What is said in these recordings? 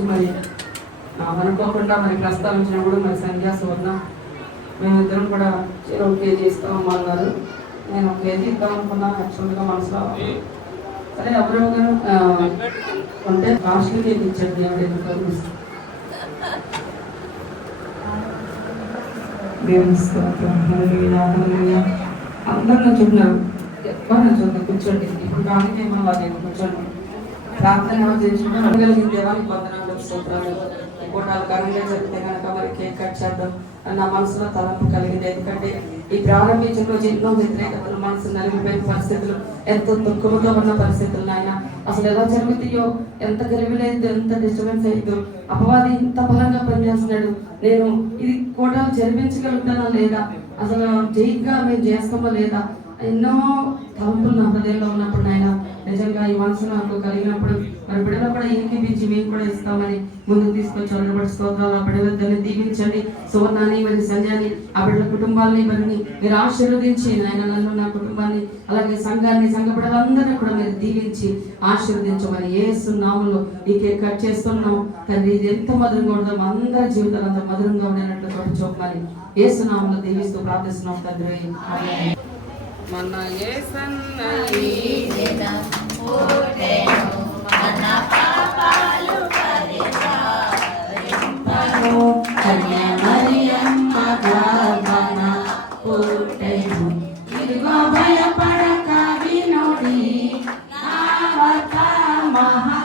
ఈరోజు మరి అనుకోకుండా మరి ప్రస్తావించినప్పుడు మరి సంధ్యా సువర్ణ మేమిద్దరం కూడా 1 కేజీ ఇస్తామన్నారు. నేను 1 కేజీ ఇద్దాం అనుకున్నాను యాక్చువల్గా మనసులో. సరే ఎవరో ఉంటే కాస్ట్లీ కేక్ ఇచ్చండి ఆవిడ ఎందుకు అందరూ చూస్తున్నారు. ఎక్కువ చూద్దాం కూర్చోండి. ఇప్పుడు కానీ మేము కూర్చోండి. ప్రార్థన ఎవరు చేసుకుంటే అడగలిగిన దేవానికి వందనాలు స్తోత్రాలు. కూటాలు ఘనంగా జరిగితే కనుక మరి కేక్ కట్ చేద్దాం నా మనసులో తలంపు కలిగింది. ఎందుకంటే ఈ ప్రారంభించిన రోజు ఎన్నో వ్యతిరేకతలు, మనసు నలిగిపోయిన పరిస్థితులు, ఎంతో దుఃఖముతో ఉన్న పరిస్థితులు ఆయన అసలు ఎలా జరుగుతాయో, ఎంత గరివిలేదు, ఎంత డిస్టర్బెన్స్ అయిందో, అపవాది ఇంత బలంగా పనిచేస్తున్నాడు. నేను ఇది కూటాలు జరిపించగలుగుతానా లేదా, అసలు జైగా మేము చేస్తామా లేదా, ఎన్నో తలంపులు నా హృదయంలో ఉన్నప్పుడు ఆయన నిజంగా ఈ మనసు నాకు కలిగినప్పుడు మరి బిడ్డలు కూడా ఇంకిపించి మేము కూడా ఇస్తామని ముందుకు తీసుకొచ్చి అడుగుబడి స్తోత్రాలు. ఆ బిడ్డలని దీవించండి. సువర్ణాన్ని మరి సంజయాన్ని ఆ బిడ్డల కుటుంబాలని మరి మీరు ఆశీర్వదించి ఆయన నన్ను నా కుటుంబాన్ని అలాగే సంఘాన్ని సంఘ బిడ్డలందరినీ కూడా మీరు దీవించి ఆశీర్వదించమని యేసు నామములో ఈ కేక్ కట్ చేస్తున్నాం తండ్రి. ఇది ఎంత మధురంగా ఉండదో అందరి జీవితాలు అంత మధురంగా ఉండేటట్లు తోటి చూపమని యేసు నామములో దీవిస్తూ ప్రార్థిస్తున్నాం తండ్రి. మన యేసన్నయ్య మన పాపాలు పరిహరింపను మరియమ్మ గర్భన పుట్టెను. ఇదిగో భయపడక వినుడి నా వార్త మహా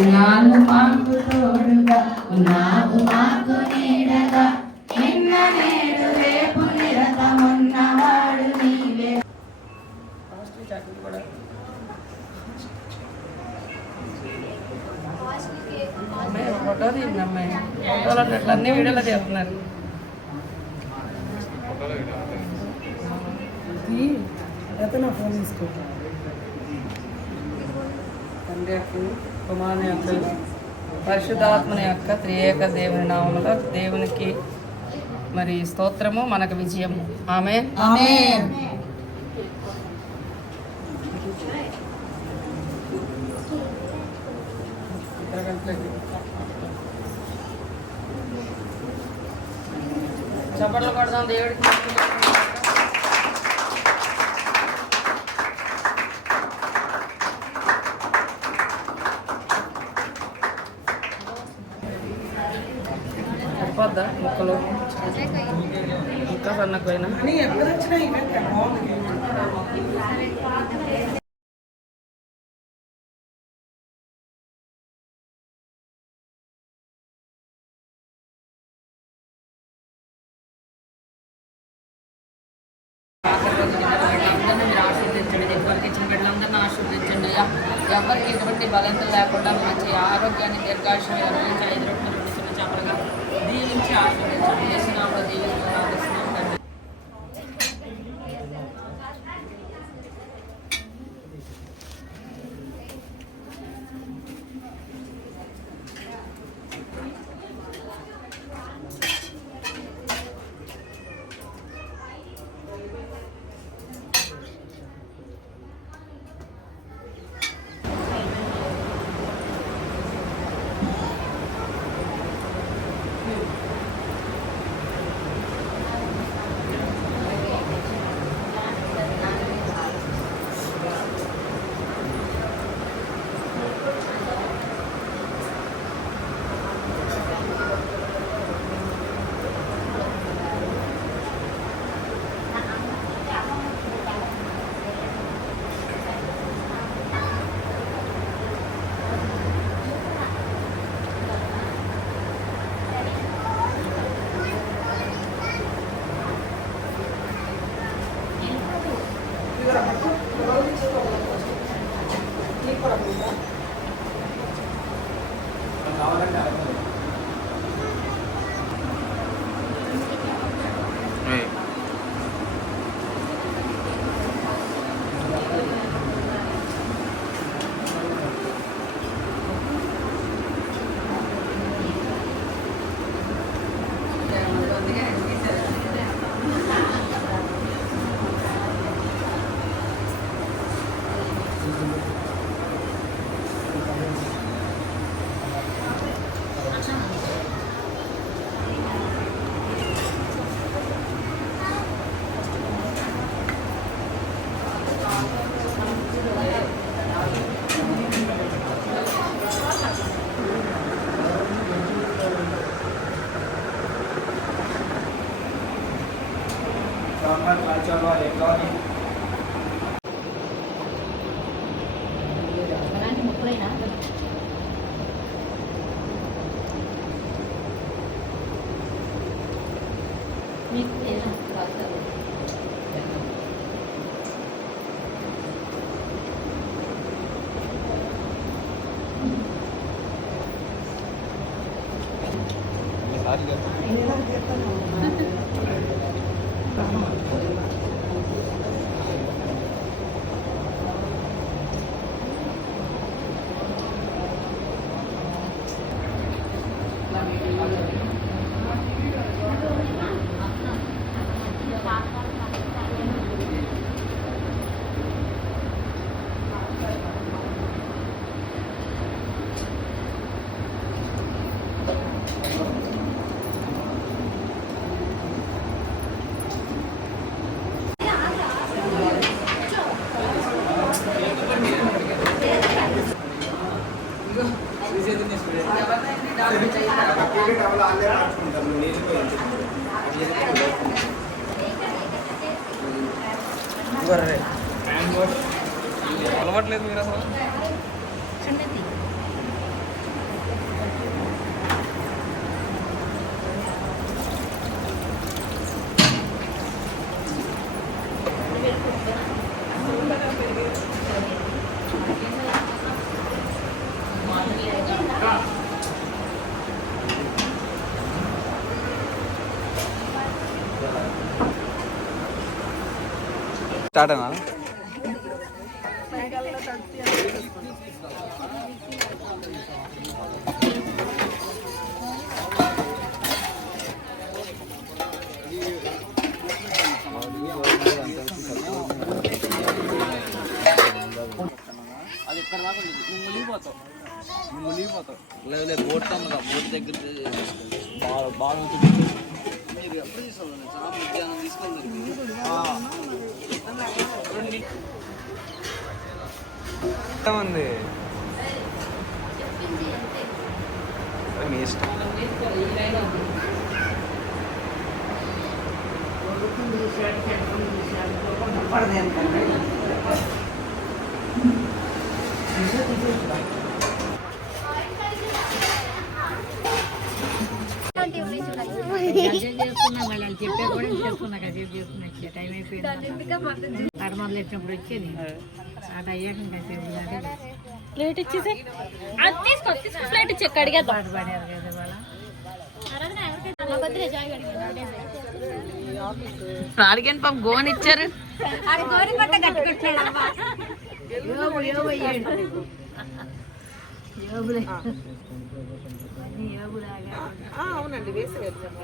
ఉన్నాను మాకు తోడుగా, ఉన్నావు మాకు నీడగా, నిన్న నేడు రేపు నిరతమున్నవాడు నీవే. ఫోటో తీయండి అమ్మాయి. ఫోటోలో అన్ని వీడియోలో చేస్తున్నారు. నా ఫోన్ తీసుకో. తండ్రి యొక్క కుమారుని యొక్క పరిశుద్ధాత్మని యొక్క త్రియేక దేవుని నామములో దేవునికి మరి స్తోత్రము, మనకు విజయము. ఆమేన్. ఆమేన్. చప్పట్లు కొడదాం దేవుడికి. సరిపోద్దా ముక్కలు ఇంకా సన్నకపోయినా ఆశీర్వదించండి. ఎవరికి ఎటువంటి బలతలు లేకుండా మంచి ఆరోగ్యాన్ని దీర్ఘాయుష్యాన్ని అనుభవించి 5 రొట్టెలు 2 చిన్న చేపలుగా దీవించి ఆశీర్వదించండి. యేసునామములో దీవిస్తూ ప్రార్థిస్తున్నాం. Muhammad Rajawa Electronic. అలవాట్లేదు మీరు అసలు స్టార్ట్ అన్నా అది ఇక్కడ దాకా నువ్వు మునిగిపోతావు లేదు బోట్ తమ్మగా బోట్ దగ్గర బాగా మీరు ఎప్పుడు తీసుకోవాలి చాలా మధ్యాహ్నం తీసుకొని ఎంతమంది మీ ఇష్టం చేసుకున్నా మళ్ళీ చెప్పే కూడా చేసుకున్నా కాసేపు చేసుకున్నా టైం అయిపోయింది కర్మలు వచ్చినప్పుడు వచ్చేది అటు అయ్యాక ఇంకా సేపు దాకా ప్లేట్ ఇచ్చేసి అది తీసుకో ప్లేట్ ఇచ్చి అడిగా పాట పాడారు కదా వాళ్ళ అడిగాను పాప గోన్ ఇచ్చారు అవునండి వేసి వెళ్తాం